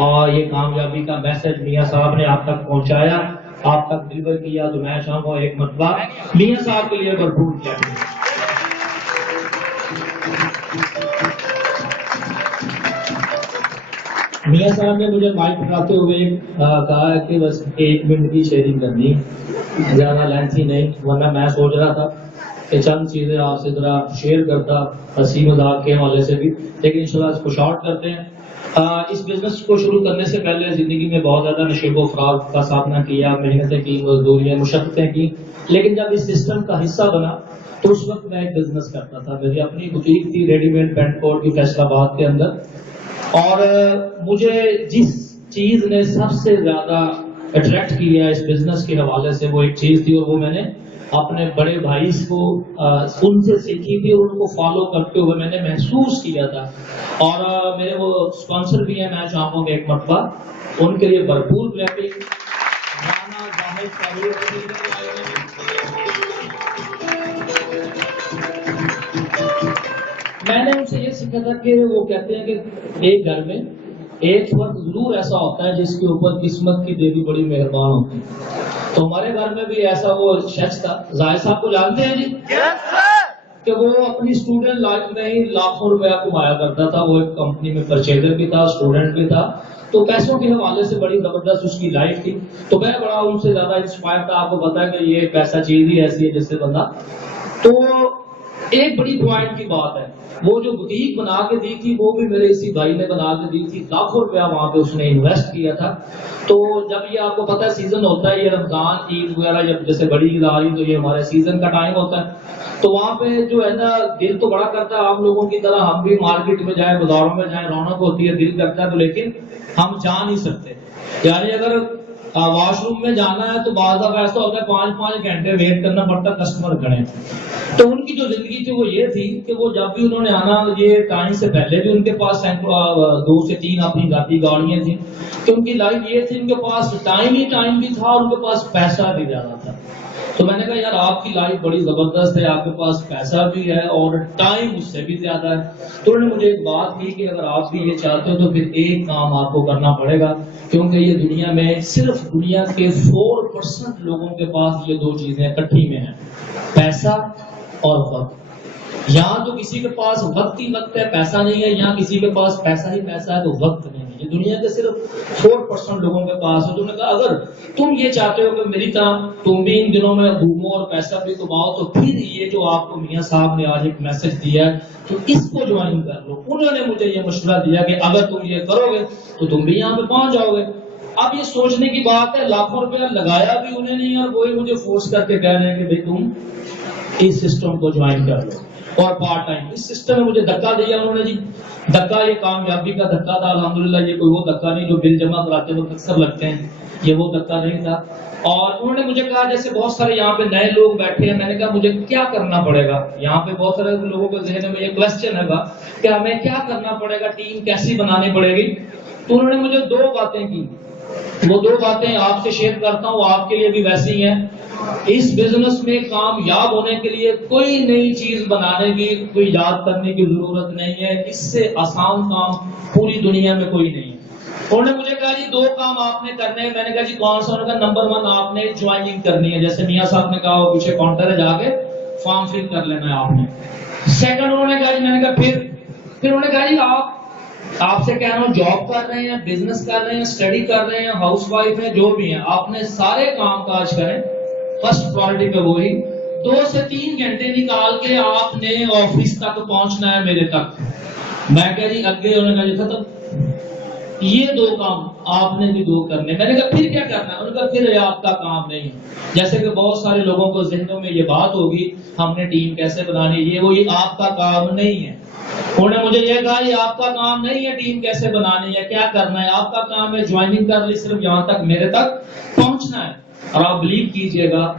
اور یہ کامیابی کا میسج میاں صاحب نے آپ تک پہنچایا، آپ تک ڈلیور کیا، تو میں چاہوں گا ایک مرتبہ میاں صاحب کے لیے بھرپور کیا۔ میاں صاحب نے مجھے مائک پکڑاتے ہوئے کہا کہ بس 1 منٹ کی شیئرنگ کرنی، زیادہ لینتھی نہیں، ورنہ میں سوچ رہا تھا کہ چند چیزیں آپ سے ذرا شیئر کرتا ہنسی مذاق کے حوالے سے بھی، لیکن انشاءاللہ اس کو شارٹ کرتے ہیں۔ اس بزنس کو شروع کرنے سے پہلے زندگی میں بہت زیادہ نشیب و فراغ کا سامنا کیا، محنتیں کی، مزدوریاں، مشقتیں کی، لیکن جب اس سسٹم کا حصہ بنا تو اس وقت میں ایک بزنس کرتا تھا۔ میری اپنی بوتیک تھی ریڈی میڈ پینٹ کوٹ کی فیصل آباد کے اندر، اور مجھے جس چیز نے سب سے زیادہ اٹریکٹ کیا اس بزنس کے حوالے سے وہ ایک چیز تھی، اور وہ میں نے اپنے بڑے بھائی کو ان سے سیکھی تھی اور ان کو فالو کرتے ہوئے میں نے محسوس کیا تھا۔ اور میرے وہ اسپانسر بھی ہیں، میں چاہوں گا ایک مرتبہ ان کے لیے بھرپور کلیپنگ۔ میں نے ان سے یہ سیکھا تھا کہ وہ کہتے ہیں کہ ایک گھر میں ایک وقت ضرور ایسا ہوتا ہے جس کے اوپر قسمت کی دیوی بڑی مہربان ہوتی ہے۔ تو ہمارے گھر میں بھی ایسا وہ شخص تھا، زاہد صاحب کو جانتے ہیں جی؟ کہ وہ اپنی اسٹوڈنٹ لائف میں ہی لاکھوں روپیہ کمایا کرتا تھا۔ وہ ایک کمپنی میں پرچیزر بھی تھا، اسٹوڈنٹ بھی تھا، تو پیسوں کے حوالے سے بڑی زبردست اس کی لائف تھی۔ تو میں بڑا ان سے زیادہ انسپائر تھا۔ آپ کو پتا ہے کہ یہ پیسہ چیز ہی ایسی ہے جس سے بندہ، تو ایک بڑی پوائنٹ کی بات ہے، وہ جو بوتیک بنا کے دی تھی وہ بھی میرے اسی بھائی نے بنا کے دی تھی، لاکھوں روپیہ وہاں پہ اس نے انویسٹ کیا تھا۔ تو جب یہ آپ کو پتا ہے سیزن ہوتا ہے، یہ رمضان عید وغیرہ جب جیسے بڑی عید آ رہی تو یہ ہمارے سیزن کا ٹائم ہوتا ہے، تو وہاں پہ جو ہے نا دل تو بڑا کرتا ہے آپ لوگوں کی طرح، ہم بھی مارکیٹ میں جائیں، بازاروں میں جائیں، رونق ہوتی ہے، دل کرتا ہے، تو لیکن ہم جا نہیں سکتے۔ یعنی اگر واش روم میں جانا ہے تو بعض دفعہ ایسا ہوتا ہے 5 گھنٹے ویٹ کرنا پڑتا ہے کسٹمر کھڑے۔ تو ان کی جو زندگی تھی وہ یہ تھی کہ وہ جب بھی انہوں نے آنا، یہ ٹائم سے پہلے بھی ان کے پاس 2 سے 3 اپنی ذاتی گاڑیاں تھیں، کہ ان کی لائف یہ تھی، ان کے پاس ٹائم بھی تھا اور ان کے پاس پیسہ بھی زیادہ تھا۔ تو میں نے کہا یار آپ کی لائف بڑی زبردست ہے، آپ کے پاس پیسہ بھی ہے اور ٹائم اس سے بھی زیادہ ہے۔ تو انہوں نے مجھے ایک بات کی کہ اگر آپ بھی یہ چاہتے ہو تو پھر ایک کام آپ کو کرنا پڑے گا، کیونکہ یہ دنیا میں صرف دنیا کے 4% لوگوں کے پاس یہ 2 چیزیں اکٹھی میں ہیں، پیسہ اور وقت۔ یہاں تو کسی کے پاس وقت ہی وقت ہے، پیسہ نہیں ہے، یہاں کسی کے پاس پیسہ ہی پیسہ ہے تو وقت نہیں ہے۔ یہ دنیا کے صرف 4% لوگوں کے پاس ہے۔ تو انہوں نے کہا اگر تم یہ چاہتے ہو کہ میری طرح تم بھی ان دنوں میں گھومو اور پیسہ بھی کماؤ، تو پھر یہ جو آپ کو میاں صاحب نے آج ایک میسج دیا ہے تو اس کو جوائن کر لو۔ انہوں نے مجھے یہ مشورہ دیا کہ اگر تم یہ کرو گے تو تم بھی یہاں پہ پہنچ جاؤ گے۔ اب یہ سوچنے کی بات ہے، لاکھوں روپیہ لگایا بھی انہیں نہیں اور وہی مجھے فورس کر کے کہہ رہے ہیں کہ بھائی تم اس سسٹم کو جوائن کر لو اور پارٹ ٹائم۔ اس سسٹم میں مجھے دھکا دیا انہوں نے جی، دھکا یہ کامیابی کا دھکا تھا الحمدللہ، یہ کوئی وہ دھکا نہیں جو بل جمع کراتے وقت اکثر لگتے ہیں، یہ وہ دھکا نہیں تھا۔ اور انہوں نے مجھے کہا جیسے بہت سارے یہاں پہ نئے لوگ بیٹھے ہیں، میں نے کہا مجھے کیا کرنا پڑے گا؟ یہاں پہ بہت سارے لوگوں کے ذہن میں یہ کوسچن ہے گا کہ ہمیں کیا کرنا پڑے گا، ٹیم کیسی بنانی پڑے گی؟ تو انہوں نے مجھے 2 باتیں کی، وہ 2 باتیں آپ سے شیئر کرتا ہوں، آپ کے لیے بھی ویسی ہیں۔ اس بزنس میں کامیاب ہونے کے لیے کوئی نئی چیز بنانے کی، کوئی ایجاد کرنے کی ضرورت نہیں ہے، اس سے آسان کام پوری دنیا میں کوئی نہیں ہے۔ انہوں نے مجھے کہا جی 2 کام آپ نے کرنے ہیں۔ میں نے کہا جی کون سا؟ انہوں نے کہا نمبر 1 آپ نے جوائننگ کرنی ہے، جیسے میاں صاحب نے کہا وہ پیچھے کاؤنٹر ہے، جا کے فارم فل کر لینا ہے آپ نے۔ سیکنڈ انہوں نے کہا جی، میں نے کہا پھر انہوں نے کہا جی آپ سے کہہ رہا ہوں جاب کر رہے ہیں، بزنس کر رہے ہیں، اسٹڈی کر رہے ہیں، ہاؤس وائف ہیں، جو بھی ہیں، آپ نے سارے کام کاج کریں، فرسٹ پرائورٹی پہ وہی 2 سے 3 گھنٹے نکال کے آپ نے آفس تک پہنچنا ہے میرے تک۔ میں کہہ جی اگے، انہوں نے کہا جی ختم، یہ 2 کام آپ نے بھی 2 کرنے۔ میں نے کہا پھر کیا کرنا ہے؟ انہوں نے کہا پھر یہ آپ کا کام نہیں ہے۔ جیسے کہ بہت سارے لوگوں کو ذہنوں میں یہ بات ہوگی ہم نے ٹیم کیسے بنانی ہے، یہ آپ کا کام نہیں ہے۔ انہوں نے مجھے یہ کہا یہ آپ کا کام نہیں ہے ٹیم کیسے بنانی ہے، کیا کرنا ہے، آپ کا کام ہے جوائننگ کر لی، صرف یہاں تک میرے تک پہنچنا ہے۔ اور آپ بلیو کیجئے گا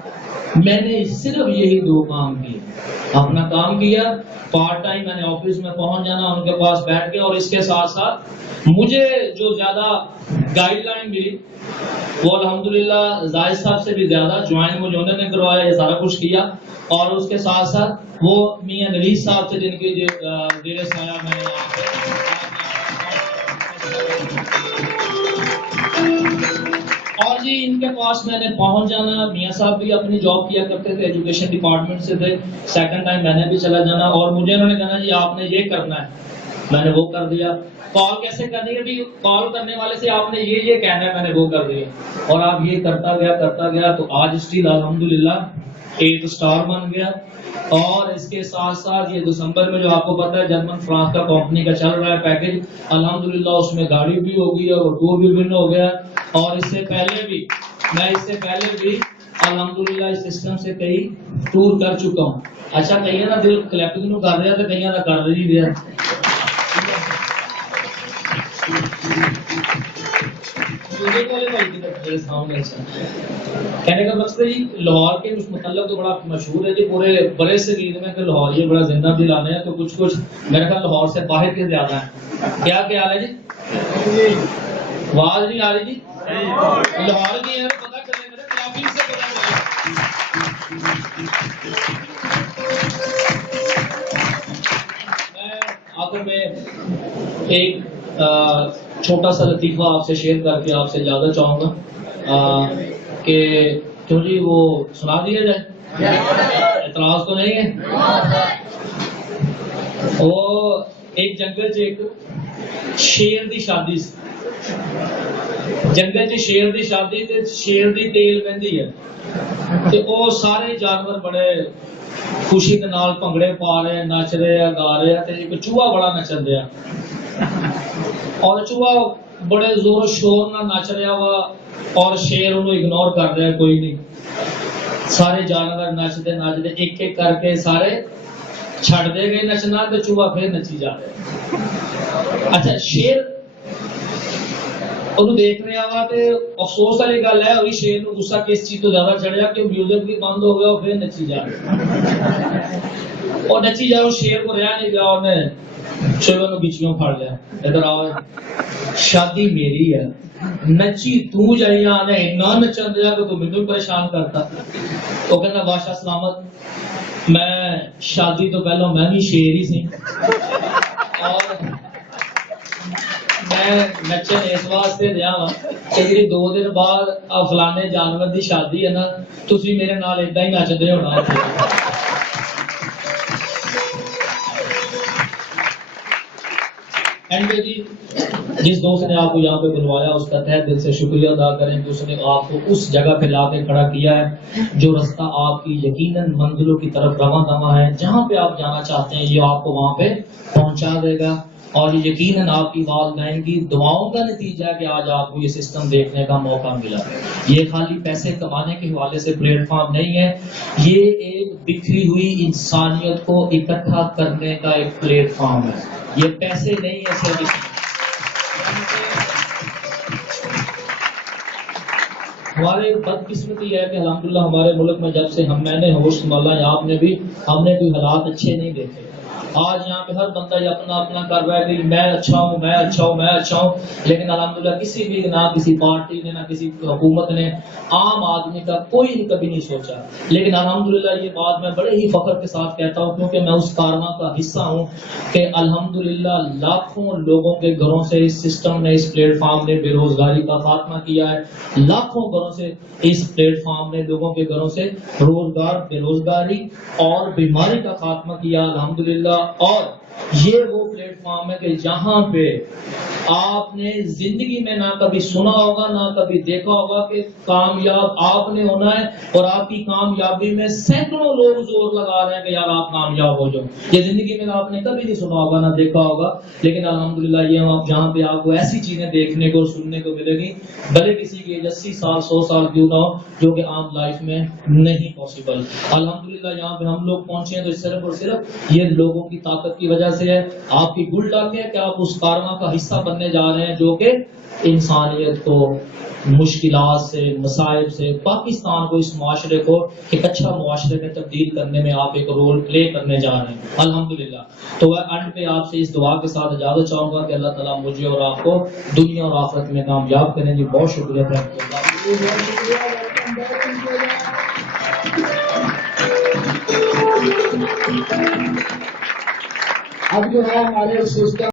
میں نے صرف یہی 2 کام کیے، اپنا کام کیا، پارٹ ٹائم میں نے آفس میں پہنچ جانا، ان کے پاس بیٹھ کے، اور اس کے ساتھ ساتھ مجھے جو زیادہ گائیڈ لائن ملی وہ الحمدللہ زاہد صاحب سے بھی زیادہ جوائن مجھے انہوں نے کروایا، یہ سارا کچھ کیا۔ اور اس کے ساتھ ساتھ وہ میاں نویس صاحب سے جن کی زیر سایہ میں نے جی ان کے پاس میں نے پہنچ جانا. میاں صاحب بھی اپنی جاب کیا کرتے تھے, ایجوکیشن ڈپارٹمنٹ سے تھے. سیکنڈ ٹائم میں نے بھی چلا جانا, اور مجھے انہوں نے کہنا جی آپ نے یہ کرنا ہے, میں نے وہ کر دیا. کال کیسے کرنی ہے بھی, کال کرنے والے سے آپ نے یہ کہنا ہے, میں نے وہ کر دیا. اور آپ یہ کرتا گیا تو آج اسٹیل الحمدللہ 8 اسٹار بن گیا. اور اس کے ساتھ ساتھ یہ دسمبر میں جو آپ کو پتا ہے جرمن فرانس کا کمپنی کا چل رہا ہے پیکج, الحمدللہ اس میں گاڑی بھی ہو گئی اور ٹور بھی ون ہو گیا. اور اس سے پہلے بھی الحمدللہ اس سسٹم سے کئی ٹور کر چکا ہوں. اچھا کہیں نہ دل کلیپنگ کر رہا تھا, کہیں نہ کر رہی دیا. کہنے کا مقصد جی لاہور کے اس متعلق تو بڑا مشہور ہے جی پورے برے صغیر میں کہ لاہور یہ بڑا زندہ دل آنے ہیں, تو کچھ میرے خیال لاہور سے باہر کے زیادہ ہیں. کیا خیال ہے جی؟ آواز نہیں آ رہی جی؟ لاہور کی ہے پتا چلے میرے کلابنگ سے پتا چلے. میں آخر میں ایک چھوٹا سا لطیفہ آپ سے شیئر کر کے آپ سے اجازت چاہوں گا کہ کیوں جی وہ سنا دیا جائے, اعتراض تو نہیں ہے؟ وہ ایک جنگل سے ایک شیر دی شادی سی, جنگل چ شیر دی شادی تے شیر دی تیل پہندی ہے تے او سارے جانور بڑے خوشی دے نال بھنگڑے پا رہے ہیں, نچ رہے ہیں, گا رہے ہیں. تے ایک چوہا بڑا نچن دیا, اور چوہا بڑے زور شور نہ نچ رہا وا, اور شیر انہوں اگنور کر رہا ہے, کوئی نہیں. سارے جانور نچتے ایک ایک کر کے سارے چھڑ دے گئے نچنا, تو چوہا پھر نچی جا رہا. اچھا شیر انہوں دیکھ رہا وا, تے افسوس والی گل ہے وہی شیر نو غصہ کس چیز تو زیادہ چڑھیا کہ میوزک بھی بند ہو گیا اور پھر نچی جا رہا. اور نچی جا رہا, شیر کو رہا نہیں گیا, اور نے چلو نو بچیوں پھڑ لیا. ادھر آؤ, شادی میری ہے, نچی تو جائی آنے اتنا نچن دیا کہ تو مجھے پریشان کرتا. وہ کہتا بادشاہ سلامت, میں شادی تو پہلو میں بھی شیر ہی سی, اور میں نچن اس واسطے دیا وا کہ جی 2 دن بعد فلانے جانور دی شادی ہے نا, تسی میرے نال ادھا ہی نچدے ہونا. جی جس دوست نے آپ کو یہاں پہ بلوایا اس کا تہ دل سے شکریہ ادا کریں کہ اس نے آپ کو اس جگہ پہ لا کے کھڑا کیا ہے جو رستہ آپ کی یقیناً منزلوں کی طرف رواں دواں ہے. جہاں پہ آپ جانا چاہتے ہیں یہ آپ کو وہاں پہ پہنچا دے گا, اور یہ یقیناً آپ کی والدین کی دعاؤں کا نتیجہ ہے کہ آج آپ کو یہ سسٹم دیکھنے کا موقع ملا. یہ خالی پیسے کمانے کے حوالے سے پلیٹ فارم نہیں ہے, یہ ایک بکھری ہوئی انسانیت کو اکٹھا کرنے کا ایک پلیٹ فارم ہے. یہ پیسے نہیں ہے صرف. ہمارے بدقسمتی ہے کہ الحمدللہ ہمارے ملک میں جب سے میں نے ہوش سنبھالا یا آپ نے بھی, ہم نے کوئی حالات اچھے نہیں دیکھے. آج یہاں پہ ہر بندہ یہ اپنا کر رہا ہے کہ میں اچھا ہوں, لیکن الحمدللہ کسی بھی نہ کسی پارٹی نے نہ کسی حکومت نے عام آدمی کا کوئی کبھی نہیں سوچا. لیکن الحمدللہ یہ بات میں بڑے ہی فخر کے ساتھ کہتا ہوں کیونکہ میں اس کارواں کا حصہ ہوں کہ الحمدللہ لاکھوں لوگوں کے گھروں سے اس سسٹم نے, اس پلیٹ فارم نے بے روزگاری کا خاتمہ کیا ہے. لاکھوں گھروں سے اس پلیٹ فارم نے لوگوں کے گھروں سے روزگار, بے روزگاری اور بیماری کا خاتمہ کیا الحمدللہ. اور یہ وہ پلیٹ فارم ہے کہ جہاں پہ آپ نے زندگی میں نہ کبھی سنا ہوگا نہ کبھی دیکھا ہوگا کہ کامیاب آپ نے ہونا ہے, اور آپ کی کامیابی میں سینکڑوں لوگ زور لگا رہے ہیں کہ یار آپ کامیاب ہو جاؤ. یہ زندگی میں آپ نے کبھی نہیں سنا ہوگا نہ دیکھا ہوگا, لیکن الحمدللہ یہ جہاں پہ آپ کو ایسی چیزیں دیکھنے کو سننے کو ملے گی بھلے کسی کی 80 سال 100 سال کیوں نہ ہو, جو کہ عام لائف میں نہیں پاسبل. الحمدللہ یہاں پہ ہم لوگ پہنچے ہیں تو صرف اور صرف یہ لوگوں کی طاقت کی وجہ سے ہے. آپ کی گل ڈال کے کہ آپ اس کارواں کا حصہ بننے جا رہے ہیں جو کہ انسانیت کو مشکلات سے, مصائب سے, پاکستان کو, اس معاشرے کو ایک اچھا معاشرے میں تبدیل کرنے میں آپ ایک رول پلے کرنے جا رہے ہیں الحمدللہ. تو میں اینڈ پہ آپ سے اس دعا کے ساتھ اجازت چاہوں گا کہ اللہ تعالیٰ مجھے اور آپ کو دنیا اور آخرت میں کامیاب کریں. جی بہت شکریہ. اب جو ہے ہمارے سسٹم